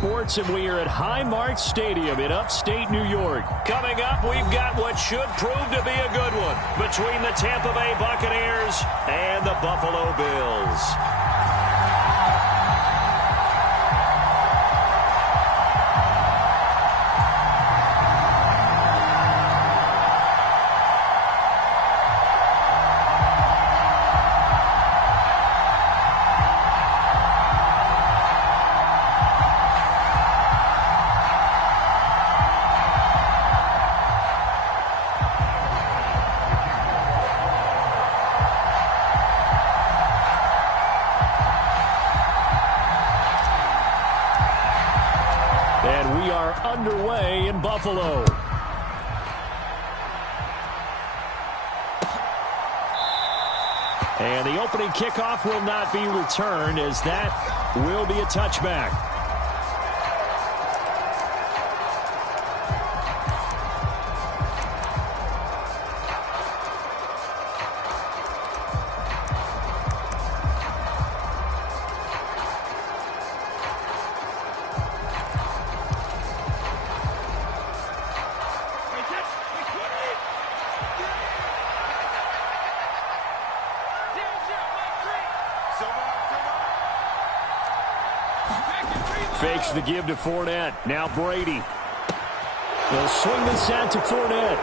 Sports, and we are at Highmark Stadium in upstate New York. Coming up, we've got what should prove to be a good one between the Tampa Bay Buccaneers and the Buffalo Bills. And we are underway in Buffalo. And the opening kickoff will not be returned, as that will be a touchback. Fakes the give to Fournette. Now Brady. They'll swing this out to Fournette.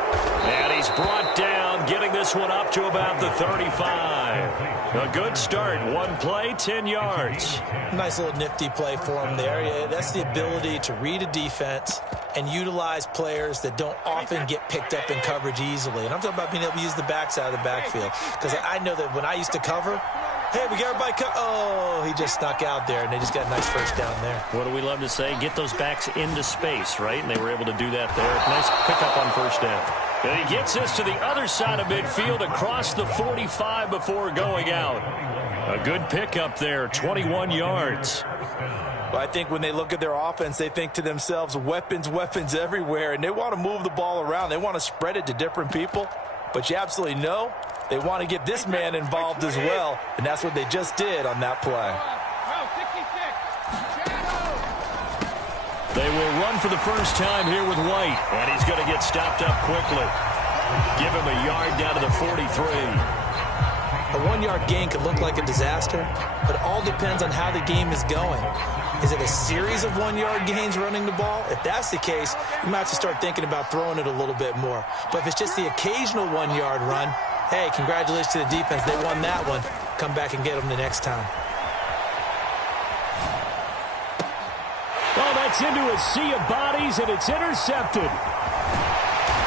And he's brought down, getting this one up to about the 35. A good start. One play, 10 yards. Nice little nifty play for him there. Yeah, that's the ability to read a defense and utilize players that don't often get picked up in coverage easily. And I'm talking about being able to use the backside of the backfield. Because I know that when I used to cover, hey, we got everybody oh, he just snuck out there, and they just got a nice first down there. What do we love to say? Get those backs into space, right? And they were able to do that there. Nice pickup on first down. And he gets this to the other side of midfield across the 45 before going out. A good pickup there, 21 yards. Well, I think when they look at their offense, they think to themselves, weapons, weapons everywhere, and they want to move the ball around. They want to spread it to different people. But you absolutely know they want to get this man involved as well, and that's what they just did on that play. They will run for the first time here with White. And he's going to get stopped up quickly. Give him a yard down to the 43. A 1-yard gain could look like a disaster, but it all depends on how the game is going. Is it a series of 1-yard gains running the ball? If that's the case, you might have to start thinking about throwing it a little bit more. But if it's just the occasional 1-yard run, hey, congratulations to the defense. They won that one. Come back and get them the next time. Oh, that's into a sea of bodies, and it's intercepted.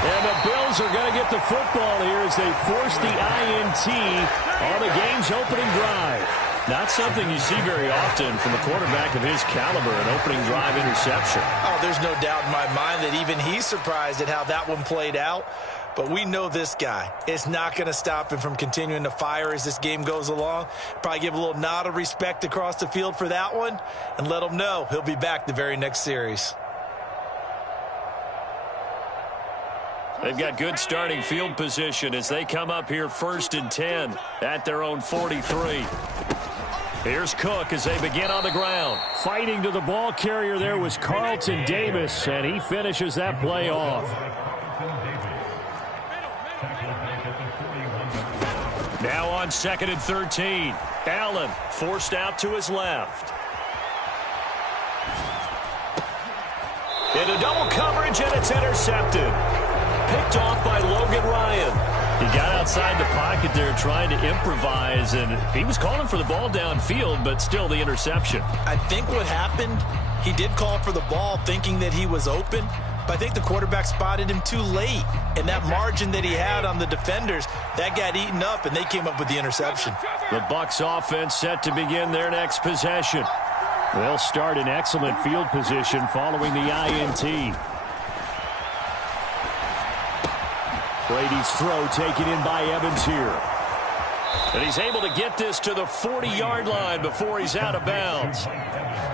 And the Bills are going to get the football here as they force the INT on the game's opening drive. Not something you see very often from a quarterback of his caliber, an opening drive interception. Oh, there's no doubt in my mind that even he's surprised at how that one played out. But we know this guy. It's not going to stop him from continuing to fire as this game goes along. Probably give a little nod of respect across the field for that one and let him know he'll be back the very next series. They've got good starting field position as they come up here 1st and 10 at their own 43. Here's Cook as they begin on the ground. Fighting to the ball carrier there was Carlton Davis, and he finishes that play off. Now on 2nd and 13. Allen forced out to his left. Into double coverage, and it's intercepted. Picked off by Logan Ryan. He got outside the pocket there trying to improvise, and he was calling for the ball downfield, but still the interception. I think what happened, he did call for the ball thinking that he was open, but I think the quarterback spotted him too late. And that margin that he had on the defenders, that got eaten up, and they came up with the interception. The Bucs offense set to begin their next possession. They'll start in excellent field position following the INT. Brady's throw taken in by Evans here. And he's able to get this to the 40-yard line before he's out of bounds.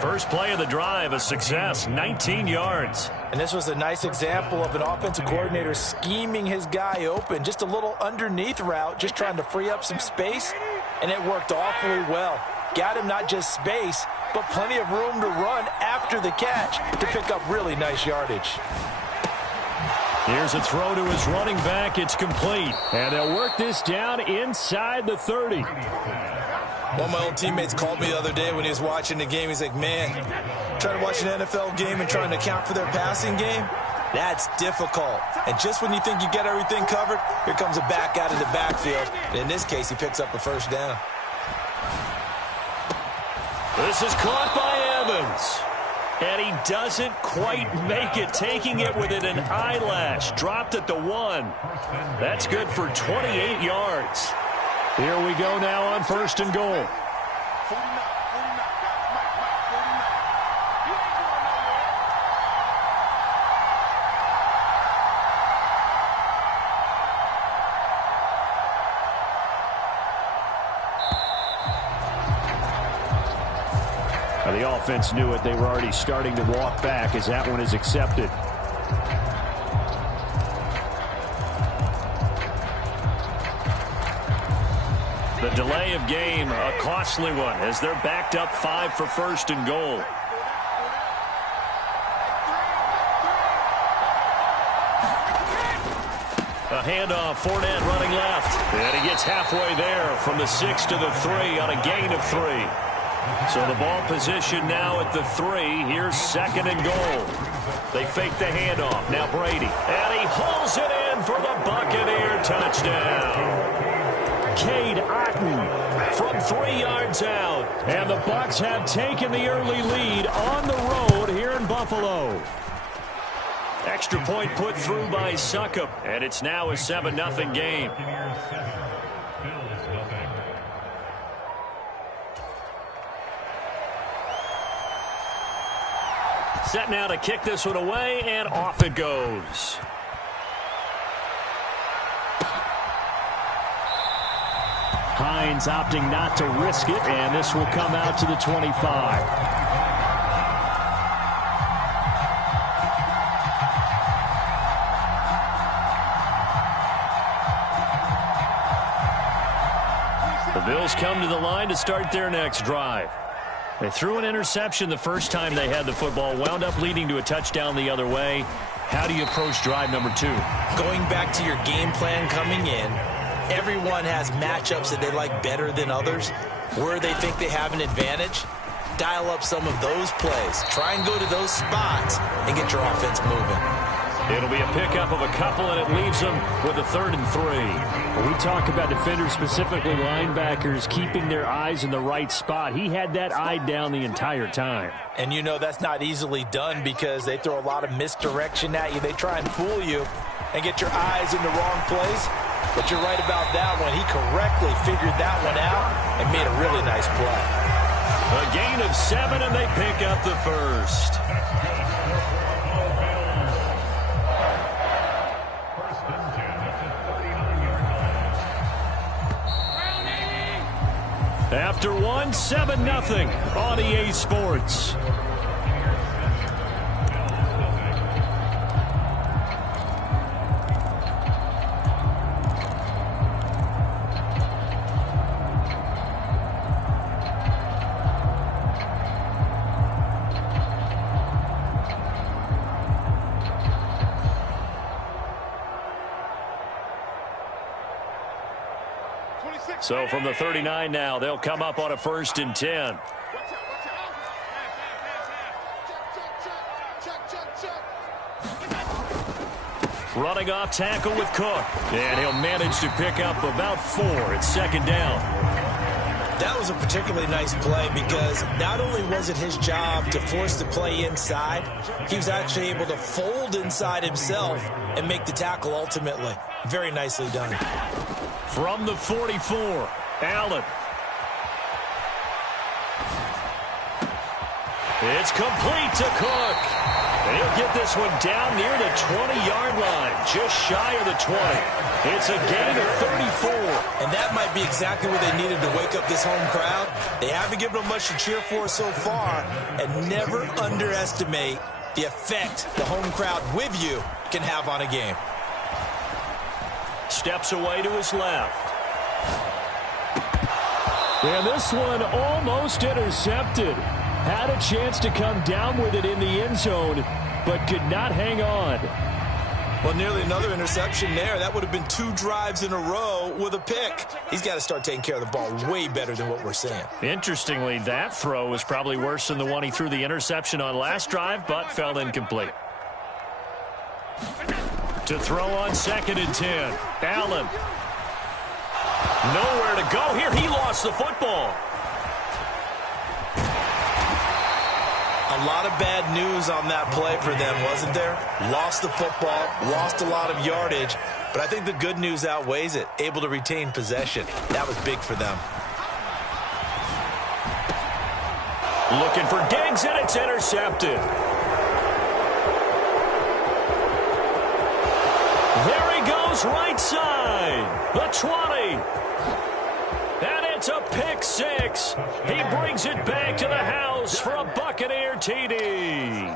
First play of the drive, a success, 19 yards. And this was a nice example of an offensive coordinator scheming his guy open. Just a little underneath route, just trying to free up some space, and it worked awfully well. Got him not just space, but plenty of room to run after the catch to pick up really nice yardage. Here's a throw to his running back. It's complete. And they'll work this down inside the 30. One of my old teammates called me the other day when he was watching the game. He's like, man, trying to watch an NFL game and trying to account for their passing game, that's difficult. And just when you think you get everything covered, here comes a back out of the backfield. And in this case, he picks up a first down. This is caught by Evans. And he doesn't quite make it, taking it within an eyelash. Dropped at the 1. That's good for 28 yards. Here we go now on 1st and goal. The offense knew it. They were already starting to walk back as that one is accepted. The delay of game, a costly one, as they're backed up 5 for 1st and goal. A handoff, Fournette running left. And he gets halfway there from the 6 to the 3 on a gain of 3. So the ball position now at the 3. Here's 2nd and goal. They fake the handoff. Now Brady. And he hauls it in for the Buccaneer touchdown. Cade Otton from 3 yards out. And the Bucs have taken the early lead on the road here in Buffalo. Extra point put through by Succop. And it's now a 7-0 game. Set now to kick this one away, and off it goes. Hines opting not to risk it, and this will come out to the 25. The Bills come to the line to start their next drive. They threw an interception the first time they had the football, wound up leading to a touchdown the other way. How do you approach drive number 2? Going back to your game plan coming in, everyone has matchups that they like better than others. Where they think they have an advantage, dial up some of those plays. Try and go to those spots and get your offense moving. It'll be a pickup of a couple, and it leaves them with a 3rd and 3. When we talk about defenders, specifically linebackers, keeping their eyes in the right spot, he had that eye down the entire time. And you know that's not easily done because they throw a lot of misdirection at you. They try and fool you and get your eyes in the wrong place. But you're right about that one. He correctly figured that one out and made a really nice play. A gain of 7, and they pick up the 1st. After 1, 7-0 on EA Sports. So from the 39 now, they'll come up on a 1st and 10. Running off tackle with Cook. And he'll manage to pick up about 4. It's 2nd down. That was a particularly nice play because not only was it his job to force the play inside, he was actually able to fold inside himself and make the tackle ultimately. Very nicely done. From the 44, Allen. It's complete to Cook. And he'll get this one down near the 20-yard line, just shy of the 20. It's a gain of 34. And that might be exactly what they needed to wake up this home crowd. They haven't given them much to cheer for so far, and never underestimate the effect the home crowd with you can have on a game. Steps away to his left. And this one almost intercepted. Had a chance to come down with it in the end zone, but could not hang on. Well, nearly another interception there. That would have been 2 drives in a row with a pick. He's got to start taking care of the ball way better than what we're seeing. Interestingly, that throw was probably worse than the one he threw the interception on last drive, but fell incomplete. To throw on 2nd and 10. Allen. Nowhere to go here. He lost the football. A lot of bad news on that play for them, wasn't there? Lost the football, lost a lot of yardage, but I think the good news outweighs it. Able to retain possession. That was big for them. Looking for Diggs, and it's intercepted. There he goes, right side. The 20. And it's a pick 6. He brings it back to the house for a Buccaneer TD.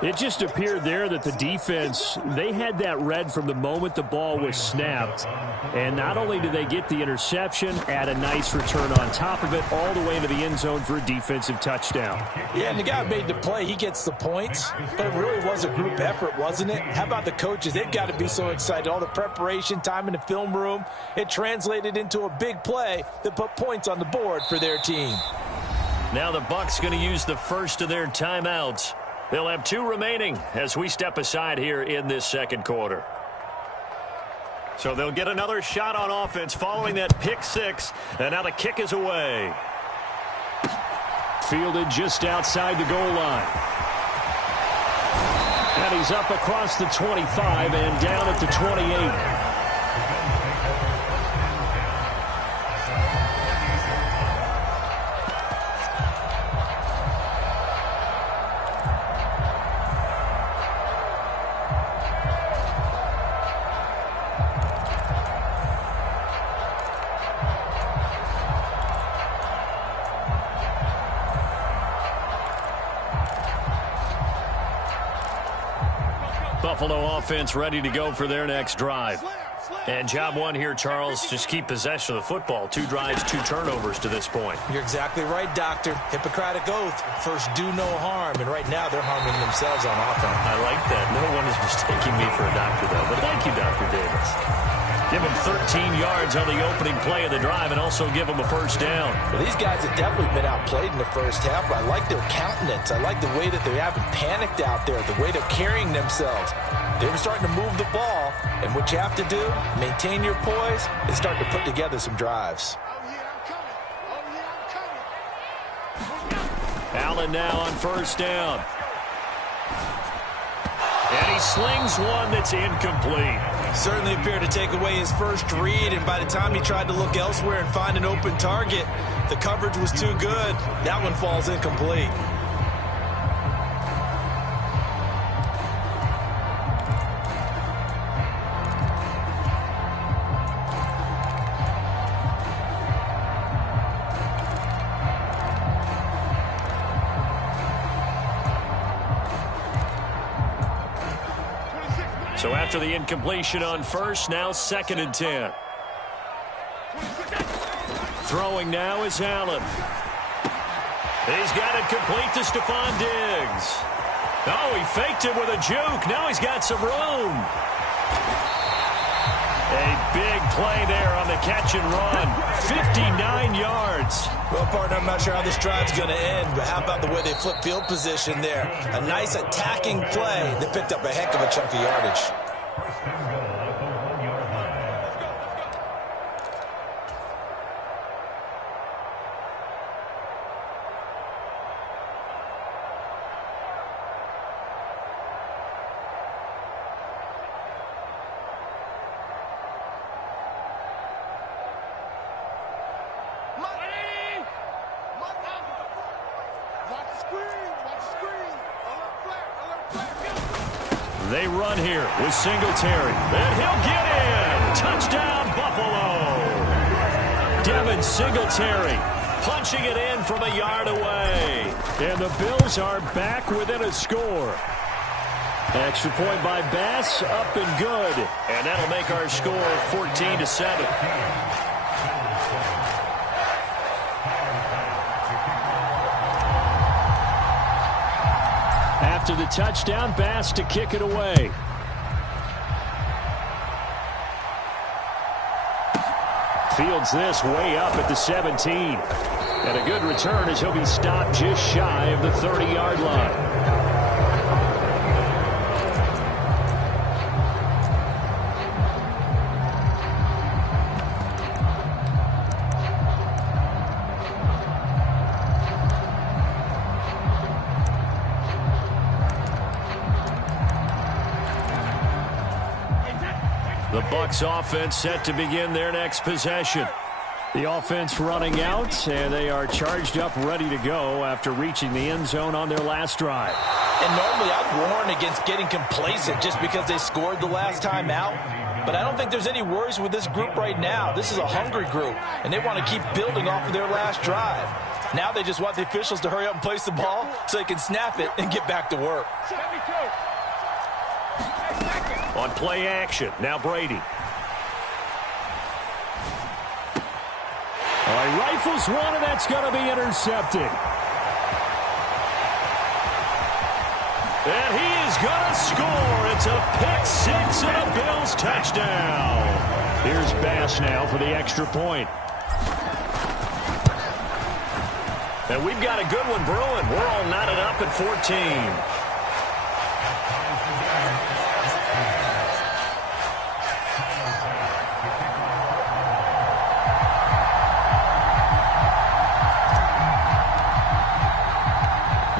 It just appeared there that the defense, they had that read from the moment the ball was snapped. And not only did they get the interception, add a nice return on top of it, all the way into the end zone for a defensive touchdown. Yeah, and the guy made the play. He gets the points. But it really was a group effort, wasn't it? How about the coaches? They've got to be so excited. All the preparation, time in the film room, it translated into a big play that put points on the board for their team. Now the Bucs going to use the first of their timeouts. They'll have 2 remaining as we step aside here in this second quarter. So they'll get another shot on offense following that pick 6, and now the kick is away. Fielded just outside the goal line. And he's up across the 25 and down at the 28. Buffalo offense ready to go for their next drive. And job one here, Charles, just keep possession of the football. 2 drives, 2 turnovers to this point. You're exactly right, Doctor. Hippocratic oath. First, do no harm. And right now, they're harming themselves on offense. I like that. No one is mistaking me for a doctor, though. But thank you, Dr. Davis. Give him 13 yards on the opening play of the drive and also give him a first down. Well, these guys have definitely been outplayed in the first half, but I like their countenance. I like the way that they haven't panicked out there, the way they're carrying themselves. They're starting to move the ball, and what you have to do, maintain your poise and start to put together some drives. Allen now on first down. And he slings one that's incomplete. Certainly appeared to take away his first read, and by the time he tried to look elsewhere and find an open target, the coverage was too good. That one falls incomplete. So after the incompletion on first, now 2nd and 10. Throwing now is Allen. He's got it complete to Stephon Diggs. Oh, he faked it with a juke. Now he's got some room. A big play there on the catch and run. 59 yards. Well, partner, I'm not sure how this drive's going to end, but how about the way they flip field position there? A nice attacking play. They picked up a heck of a chunk of yardage. They run here with Singletary. And he'll get in. Touchdown, Buffalo. Devin Singletary punching it in from a yard away. And the Bills are back within a score. Extra point by Bass, up and good. And that'll make our score 14-7. After the touchdown, Bass to kick it away. Fields this way up at the 17. And a good return as he'll be stopped just shy of the 30-yard line. The Bucs offense set to begin their next possession. The offense running out, and they are charged up, ready to go after reaching the end zone on their last drive. And normally I'd warn against getting complacent just because they scored the last time out. But I don't think there's any worries with this group right now. This is a hungry group, and they want to keep building off of their last drive. Now they just want the officials to hurry up and place the ball so they can snap it and get back to work. On play action, now Brady. All right, rifles one, and that's going to be intercepted. And he is going to score. It's a pick six and a Bills touchdown. Here's Bass now for the extra point. And we've got a good one brewing. We're all knotted up at 14.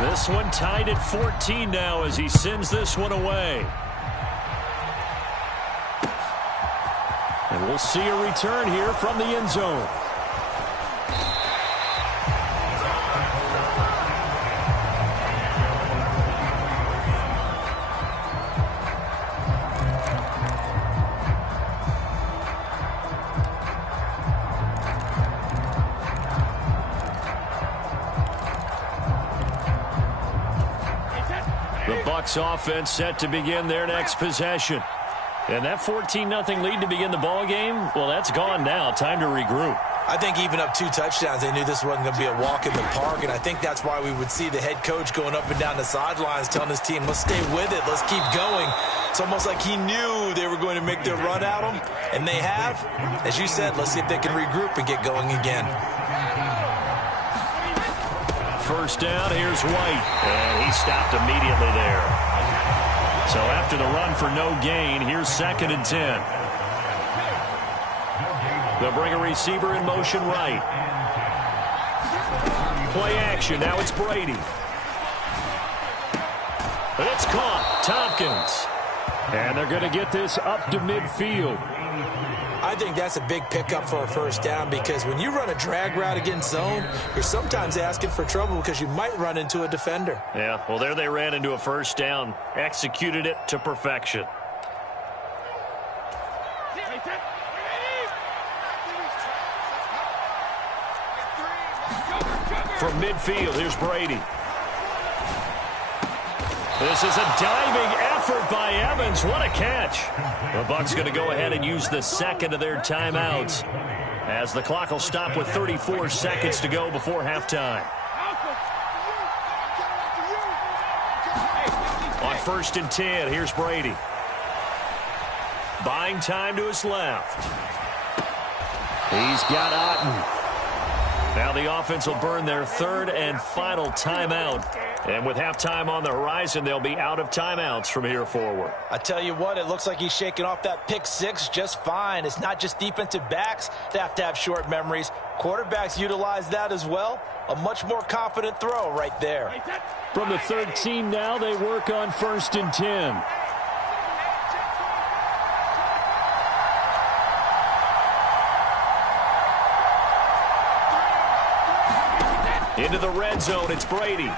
This one tied at 14 now as he sends this one away. And we'll see a return here from the end zone. Offense set to begin their next possession. And that 14-0 lead to begin the ball game, well, that's gone now. Time to regroup. I think even up 2 touchdowns, they knew this wasn't going to be a walk in the park, and I think that's why we would see the head coach going up and down the sidelines telling his team, let's stay with it, let's keep going. It's almost like he knew they were going to make their run at him, and they have. As you said, let's see if they can regroup and get going again. First down, here's White, and he stopped immediately there. So after the run for no gain, here's 2nd and 10. They'll bring a receiver in motion right. Play action, now it's Brady. It's caught, Tompkins. And they're going to get this up to midfield. I think that's a big pickup for a first down because when you run a drag route against zone, you're sometimes asking for trouble because you might run into a defender. Yeah, well, there they ran into a first down, executed it to perfection. From midfield, here's Brady. This is a diving effort by Evans. What a catch. The Bucs going to go ahead and use the second of their timeouts as the clock will stop with 34 seconds to go before halftime. On 1st and 10, here's Brady. Buying time to his left. He's got Otten. Now the offense will burn their 3rd and final timeout. And with halftime on the horizon, they'll be out of timeouts from here forward. I tell you what, it looks like he's shaking off that pick six just fine. It's not just defensive backs that have to have short memories. Quarterbacks utilize that as well. A much more confident throw right there. From the 13 now, they work on 1st and 10. Into the red zone, it's Brady.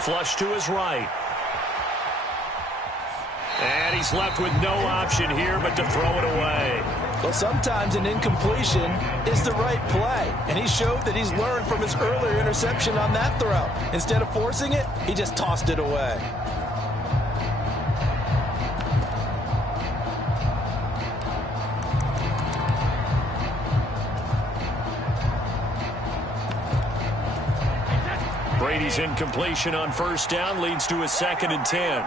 Flush to his right. And he's left with no option here but to throw it away. Well, sometimes an incompletion is the right play. And he showed that he's learned from his earlier interception on that throw. Instead of forcing it, he just tossed it away. Brady's incompletion on first down leads to a 2nd and 10.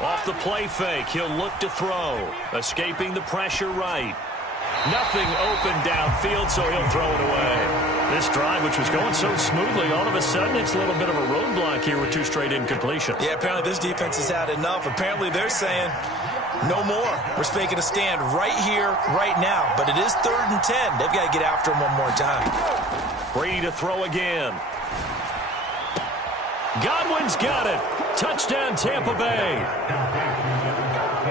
Off the play fake, he'll look to throw. Escaping the pressure right. Nothing open downfield, so he'll throw it away. This drive, which was going so smoothly, all of a sudden it's a little bit of a roadblock here with 2 straight incompletions. Yeah, apparently this defense has had enough. Apparently they're saying, no more. We're making a stand right here, right now. But it is 3rd and 10. They've got to get after him one more time. Brady to throw again. Godwin's got it. Touchdown, Tampa Bay.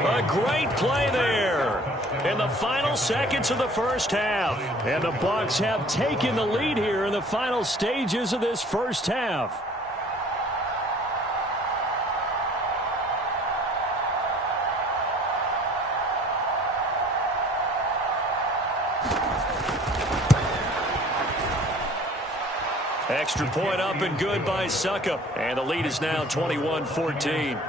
A great play there in the final seconds of the first half. And the Bucs have taken the lead here in the final stages of this first half. Extra point up and good by Suckup. And the lead is now 21-14.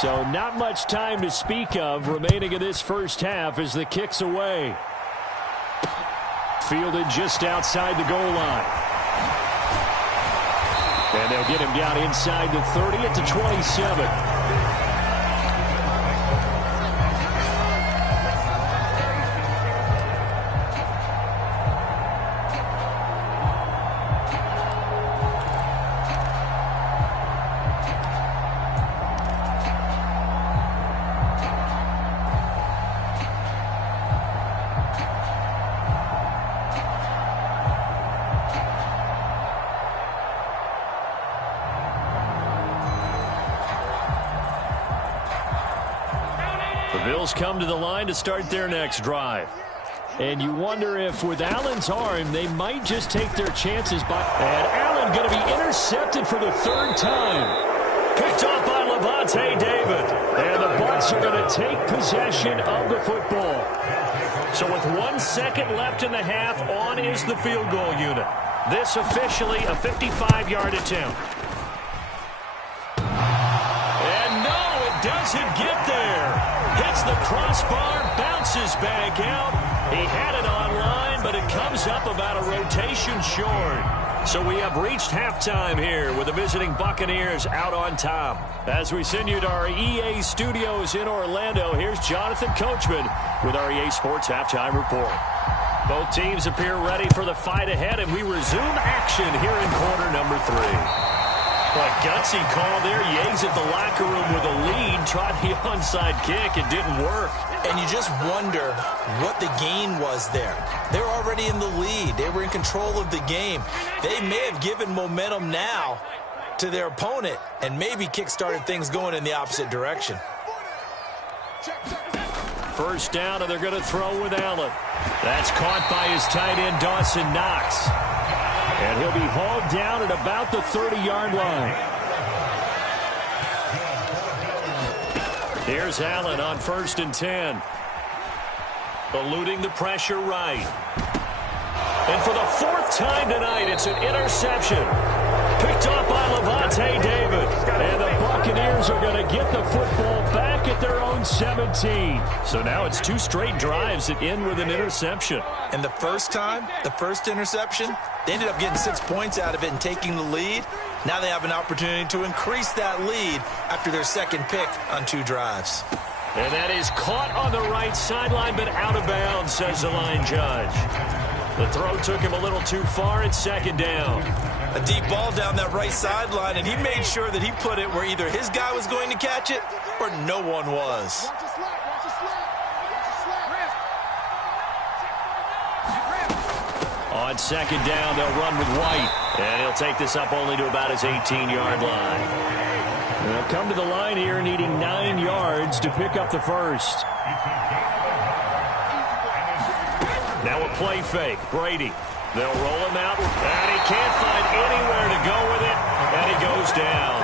So not much time to speak of remaining in this first half as the kick's away. Fielded just outside the goal line. And they'll get him down inside the 30 at the 27. The Bills come to the line to start their next drive. And you wonder if with Allen's arm, they might just take their chances. And Allen going to be intercepted for the 3rd time. Picked off by Levante David. And the Bucs are going to take possession of the football. So with 1 second left in the half, on is the field goal unit. This officially a 55-yard attempt. And no, it doesn't get there. Hits the crossbar, bounces back out. He had it online, but it comes up about a rotation short. So we have reached halftime here with the visiting Buccaneers out on top. As we send you to our EA studios in Orlando, here's Jonathan Coachman with our EA Sports Halftime Report. Both teams appear ready for the fight ahead, and we resume action here in quarter number 3. What gutsy call there. Yates at the locker room with a lead. Tried the onside kick. It didn't work. And you just wonder what the gain was there. They were already in the lead. They were in control of the game. They may have given momentum now to their opponent and maybe kick-started things going in the opposite direction. First down, and they're going to throw with Allen. That's caught by his tight end, Dawson Knox. And he'll be hauled down at about the 30-yard line. Here's Allen on 1st and 10. Eluding the pressure right. And for the 4th time tonight, it's an interception. Picked off by Levante David. And the Buccaneers are going to get the football back at their own 17. So now it's 2 straight drives that end with an interception. And the first time, the first interception, they ended up getting 6 points out of it and taking the lead. Now they have an opportunity to increase that lead after their 2nd pick on 2 drives. And that is caught on the right sideline, but out of bounds, says the line judge. The throw took him a little too far. It's 2nd down. A deep ball down that right sideline, and he made sure that he put it where either his guy was going to catch it or no one was. On 2nd down, they'll run with White. And he'll take this up only to about his 18-yard line. They'll come to the line here needing 9 yards to pick up the first. Now a play fake. Brady. They'll roll him out, and he can't find anywhere to go with it, and he goes down.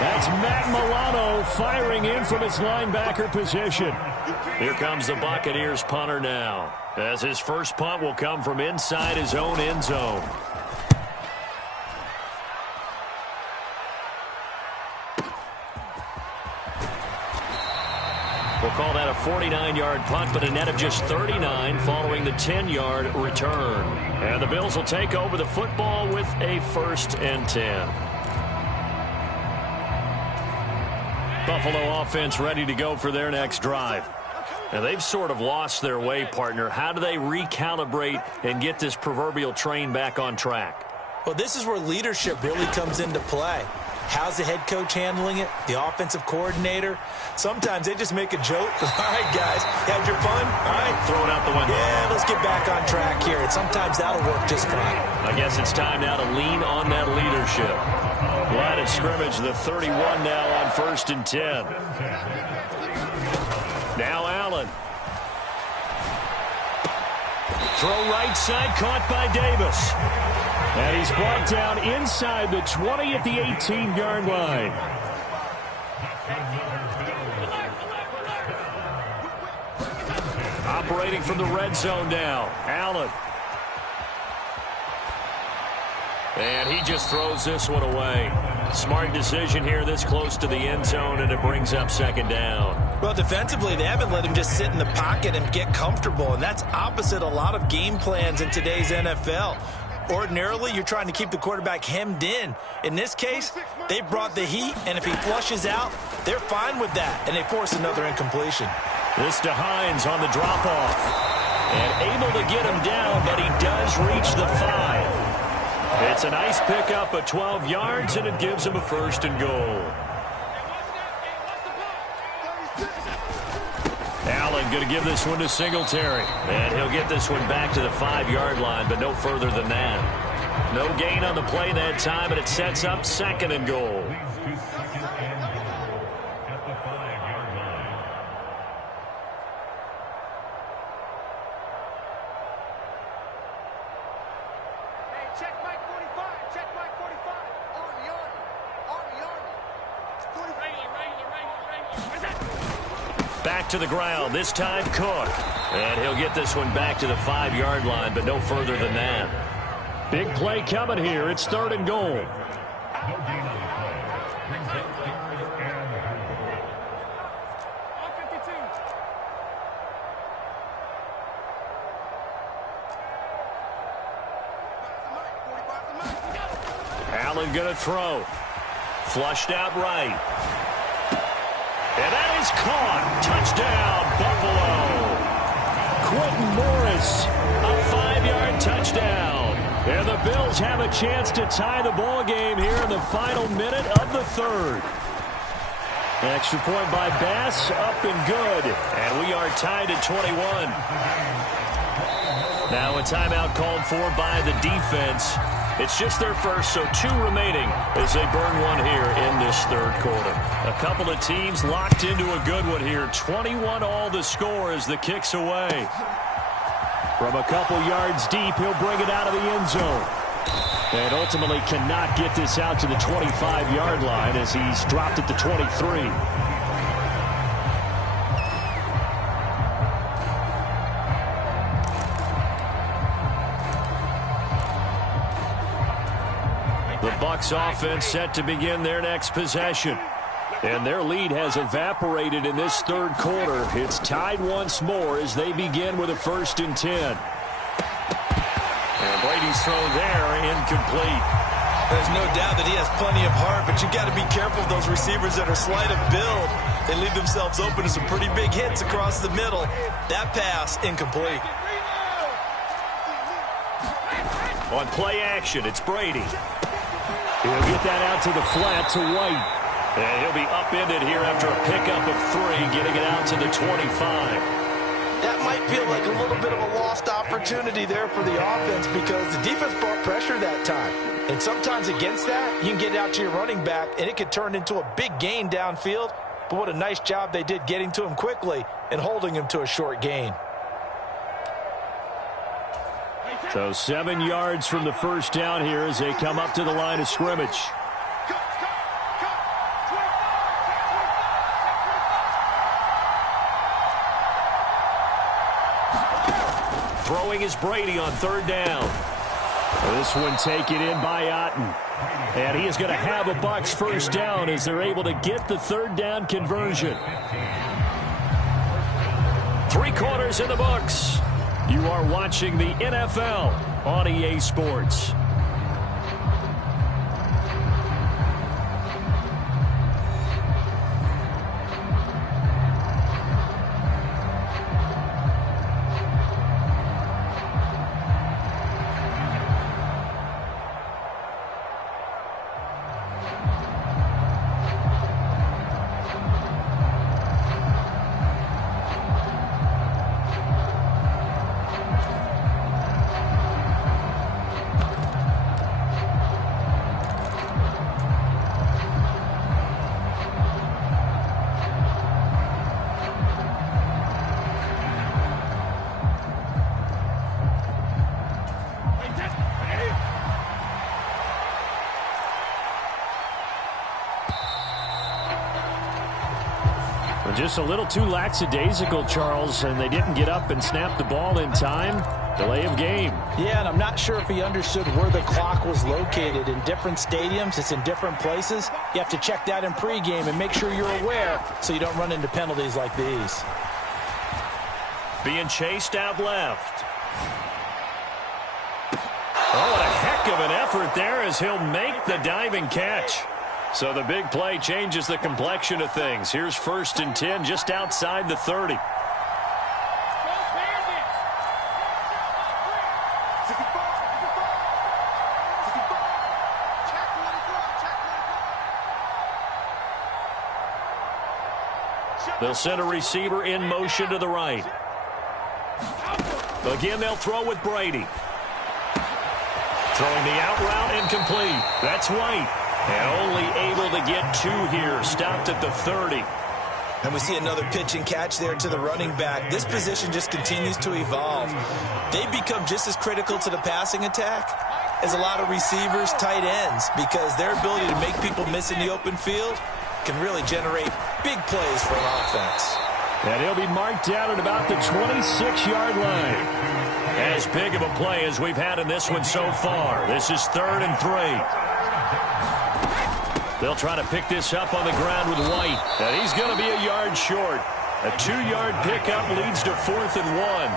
That's Matt Milano firing in from his linebacker position. Here comes the Buccaneers punter now, as his first punt will come from inside his own end zone. We'll call that a 49-yard punt, but a net of just 39 following the 10-yard return. And the Bills will take over the football with a 1st and 10. Buffalo offense ready to go for their next drive. And they've sort of lost their way, partner. How do they recalibrate and get this proverbial train back on track? Well, this is where leadership really comes into play. How's the head coach handling it? The offensive coordinator? Sometimes they just make a joke. All right, guys, had your fun? All right. Throw it out the window. Yeah, let's get back on track here. And sometimes that'll work just fine. I guess it's time now to lean on that leadership. Line of scrimmage, the 31 now on 1st and 10. Now Allen. Throw right side, caught by Davis. And he's brought down inside the 20 at the 18-yard line. Operating from the red zone now. Allen. And he just throws this one away. Smart decision here this close to the end zone, and it brings up 2nd down. Well, defensively, they haven't let him just sit in the pocket and get comfortable, and that's opposite a lot of game plans in today's NFL. Ordinarily, you're trying to keep the quarterback hemmed in. In this case, they brought the heat, and if he flushes out, they're fine with that, and they force another incompletion. This to Hines on the drop-off. And able to get him down, but he does reach the 5. It's a nice pickup of 12 yards, and it gives him a 1st and goal. Allen going to give this one to Singletary. And he'll get this one back to the 5-yard line, but no further than that. No gain on the play that time, and it sets up 2nd and goal. Back to the ground, this time Cook. And he'll get this one back to the 5-yard line, but no further than that. Big play coming here. It's 3rd and goal. Allen going to throw. Flushed out right. And that is caught. Touchdown, Buffalo. Quentin Morris, A 5-yard touchdown. and the Bills have a chance to tie the ball game here in the final minute of the 3rd. Extra point by Bass, up and good. And we are tied at 21. Now a timeout called for by the defense. It's just their first, so 2 remaining as they burn one here in this 3rd quarter. A couple of teams locked into a good one here. 21 all the score as the kick's away. From a couple yards deep, he'll bring it out of the end zone. And ultimately cannot get this out to the 25-yard line as he's dropped at the 23. The Bucs offense set to begin their next possession. And their lead has evaporated in this 3rd quarter. It's tied once more as they begin with a 1st and 10. And Brady's throw there, incomplete. There's no doubt that he has plenty of heart, but you got to be careful of those receivers that are slight of build. They leave themselves open to some pretty big hits across the middle. That pass, incomplete. On play action, it's Brady. He'll get that out to the flat to White. And he'll be upended here after a pickup of 3, getting it out to the 25. That might might feel like a little bit of a lost opportunity there for the offense because the defense brought pressure that time. And sometimes against that, you can get out to your running back, and it could turn into a big gain downfield. But what a nice job they did getting to him quickly and holding him to a short gain. So 7 yards from the first down here as they come up to the line of scrimmage. Throwing is Brady on third down. This one taken in by Otten. And he is going to have a Bucs first down as they're able to get the third down conversion. 3 quarters in the books. You are watching the NFL on EA Sports. Just a little too lackadaisical, Charles, and they didn't get up and snap the ball in time. Delay of game. Yeah, and I'm not sure if he understood where the clock was located. In different stadiums, it's in different places. You have to check that in pregame and make sure you're aware so you don't run into penalties like these. Being chased out left. Oh, what a heck of an effort there as he'll make the diving catch. So the big play changes the complexion of things. Here's 1st and 10 just outside the 30. They'll send a receiver in motion to the right. Again, they'll throw with Brady. Throwing the out route incomplete. That's White. And only able to get 2 here. Stopped at the 30. And we see another pitch and catch there to the running back. This position just continues to evolve. They become just as critical to the passing attack as a lot of receivers, tight ends, because their ability to make people miss in the open field can really generate big plays for an offense. And he'll be marked down at about the 26-yard line. As big of a play as we've had in this one so far. This is 3rd and 3. They'll try to pick this up on the ground with White. And he's going to be a yard short. A 2-yard pickup leads to 4th and 1.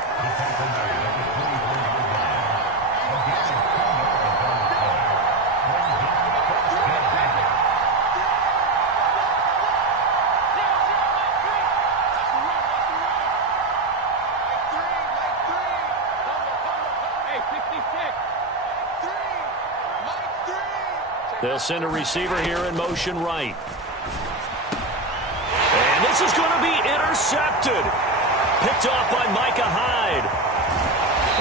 They'll send a receiver here in motion right. And this is going to be intercepted. Picked off by Micah Hyde.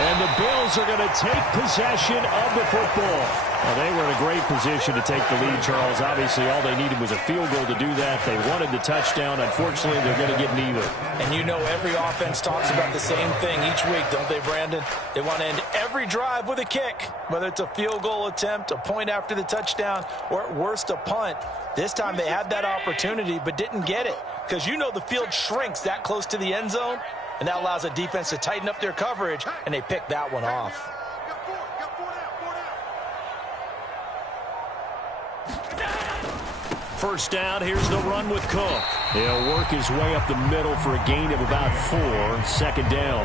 And the Bills are going to take possession of the football. Well, they were in a great position to take the lead, Charles. Obviously, all they needed was a field goal to do that. They wanted the touchdown. Unfortunately, they're going to get neither. And you know every offense talks about the same thing each week, don't they, Brandon? They want to end every drive with a kick, whether it's a field goal attempt, a point after the touchdown, or at worst, a punt. This time they had that opportunity but didn't get it because you know the field shrinks that close to the end zone, and that allows a defense to tighten up their coverage, and they pick that one off. First down, here's the run with Cook. He'll work his way up the middle for a gain of about 4. 2nd down.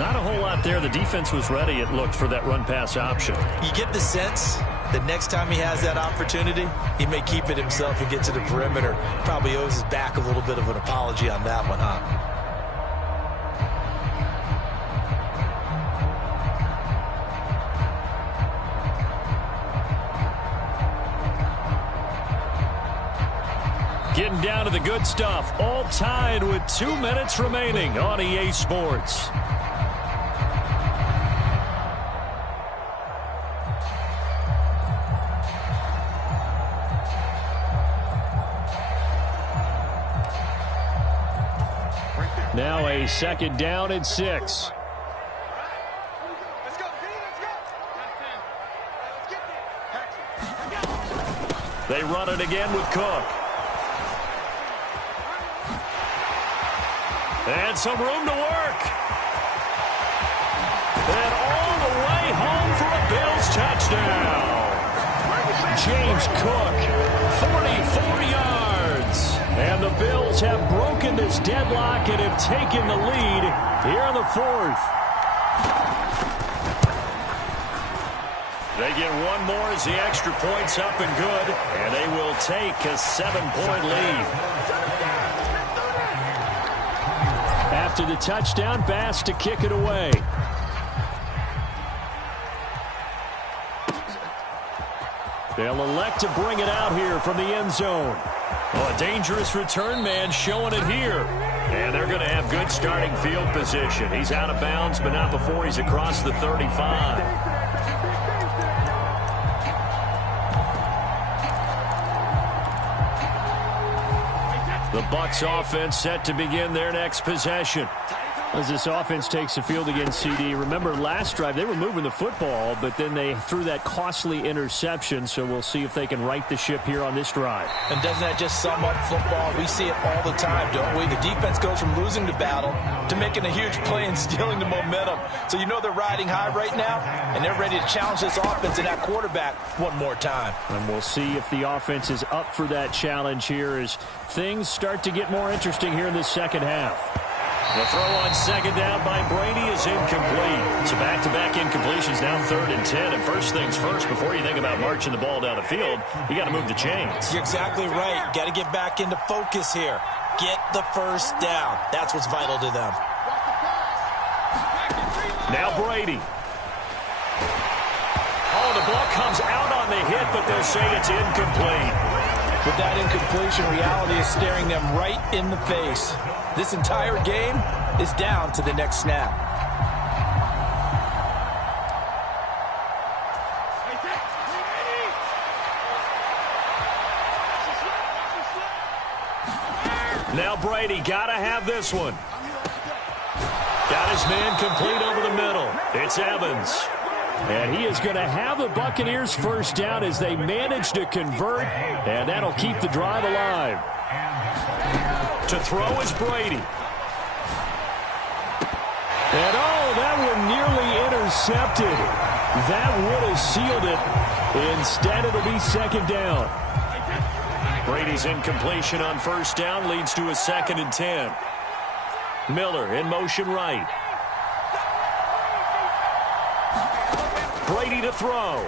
Not a whole lot there. The defense was ready, it looked, for that run-pass option. You get the sense that next time he has that opportunity, he may keep it himself and get to the perimeter. Probably owes his back a little bit of an apology on that one, huh? Getting down to the good stuff. All tied with 2 minutes remaining on EA Sports. Now a second down and 6. They run it again with Cook. And some room to work. And all the way home for a Bills touchdown. James Cook, 44 yards. And the Bills have broken this deadlock and have taken the lead here in the fourth. They get one more as the extra point's up and good, and they will take a 7-point lead. After the touchdown, Bass to kick it away. They'll elect to bring it out here from the end zone. Oh, a dangerous return man showing it here. And they're going to have good starting field position. He's out of bounds, but not before he's across the 35. The Bucs offense set to begin their next possession. As this offense takes the field against CD, remember last drive they were moving the football, but then they threw that costly interception, so we'll see if they can right the ship here on this drive. And doesn't that just sum up football? We see it all the time, don't we? The defense goes from losing the battle to making a huge play and stealing the momentum. So you know they're riding high right now, and they're ready to challenge this offense and that quarterback one more time. And we'll see if the offense is up for that challenge here as things start to get more interesting here in this second half. The throw on second down by Brady is incomplete. So back-to-back incompletions, now 3rd and 10. And first things first, before you think about marching the ball down the field, you got to move the chains. You're exactly right. Got to get back into focus here. Get the first down. That's what's vital to them. Now Brady. Oh, the ball comes out on the hit, but they'll say it's incomplete. With that incompletion, reality is staring them right in the face. This entire game is down to the next snap. Now Brady got to have this one. Got his man complete over the middle. It's Evans. And he is going to have the Buccaneers first down as they manage to convert, and that'll keep the drive alive. To throw is Brady. And oh, that one nearly intercepted. That would have sealed it. Instead, it'll be second down. Brady's incompletion on first down leads to a 2nd and 10. Miller in motion right. Brady to throw.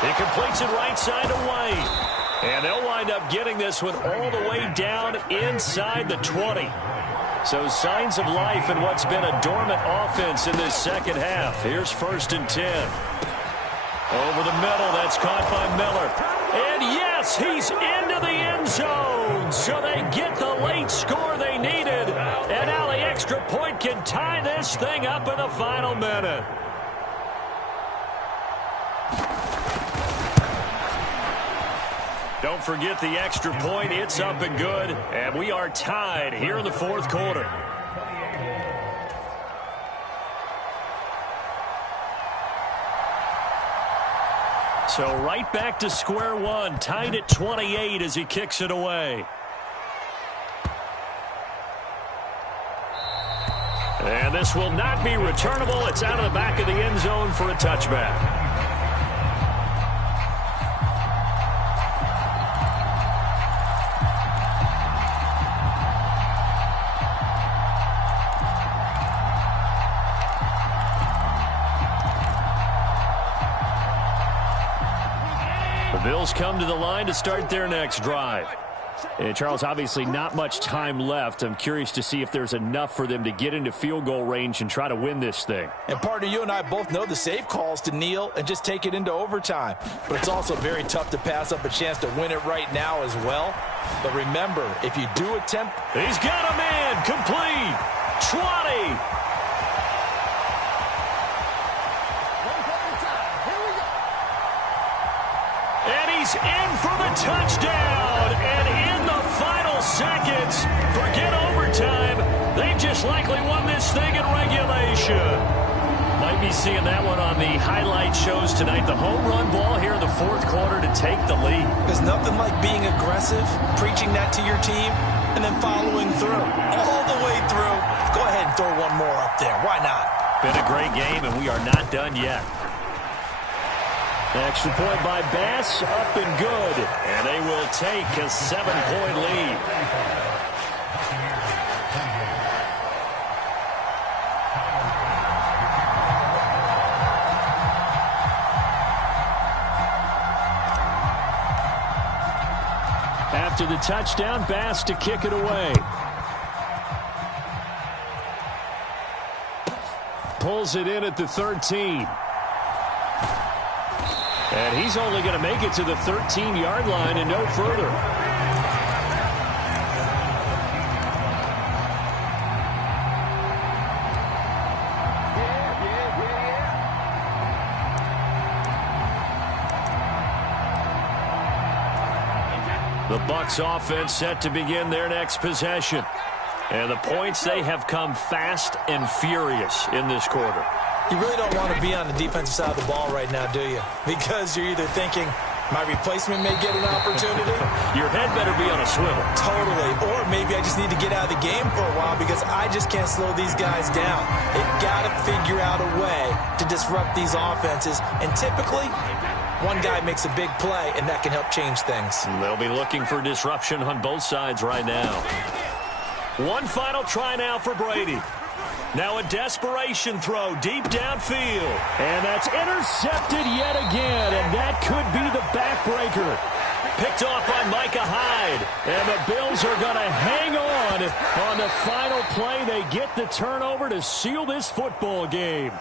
He completes it right side to White. And they'll wind up getting this one all the way down inside the 20. So signs of life in what's been a dormant offense in this second half. Here's 1st and 10. Over the middle, that's caught by Miller. And yes, he's into the end zone. So they get the late score they needed. And now the extra point can tie this thing up in the final minute. Don't forget the extra point. It's up and good. And we are tied here in the fourth quarter. So right back to square one. Tied at 28 as he kicks it away. And this will not be returnable. It's out of the back of the end zone for a touchback. The Bills come to the line to start their next drive. And Charles, obviously not much time left. I'm curious to see if there's enough for them to get into field goal range and try to win this thing. And partner, you and I both know the safe calls to kneel and just take it into overtime. But it's also very tough to pass up a chance to win it right now as well. But remember, if you do attempt... He's got a man, complete, 20. And he's in for the touchdown. And in the final seconds, forget overtime. They just likely won this thing in regulation. Might be seeing that one on the highlight shows tonight. The home run ball here in the fourth quarter to take the lead. There's nothing like being aggressive, preaching that to your team, and then following through. All the way through. Go ahead and throw one more up there. Why not? Been a great game, and we are not done yet. Extra point by Bass, up and good. And they will take a 7-point lead. After the touchdown, Bass to kick it away. Pulls it in at the 13. And he's only going to make it to the 13-yard line and no further. The Bucs offense set to begin their next possession. And the points, they have come fast and furious in this quarter. You really don't want to be on the defensive side of the ball right now, do you? Because you're either thinking, my replacement may get an opportunity. Your head better be on a swivel. Totally. Or maybe I just need to get out of the game for a while because I just can't slow these guys down. They've got to figure out a way to disrupt these offenses. And typically, one guy makes a big play, and that can help change things. They'll be looking for disruption on both sides right now. One final try now for Brady. Now a desperation throw deep downfield. And that's intercepted yet again, and that could be the backbreaker. Picked off by Micah Hyde. And the Bills are going to hang on the final play. They get the turnover to seal this football game.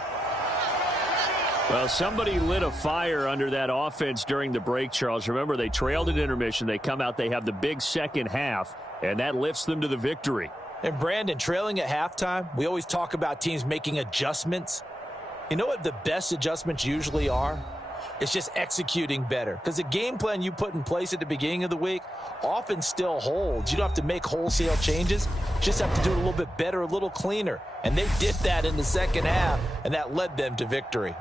Well, somebody lit a fire under that offense during the break, Charles. Remember, they trailed at intermission. They come out, they have the big second half, and that lifts them to the victory. And Brandon, trailing at halftime, we always talk about teams making adjustments. You know what the best adjustments usually are? It's just executing better. Because the game plan you put in place at the beginning of the week often still holds. You don't have to make wholesale changes. You just have to do it a little bit better, a little cleaner. And they did that in the second half, and that led them to victory.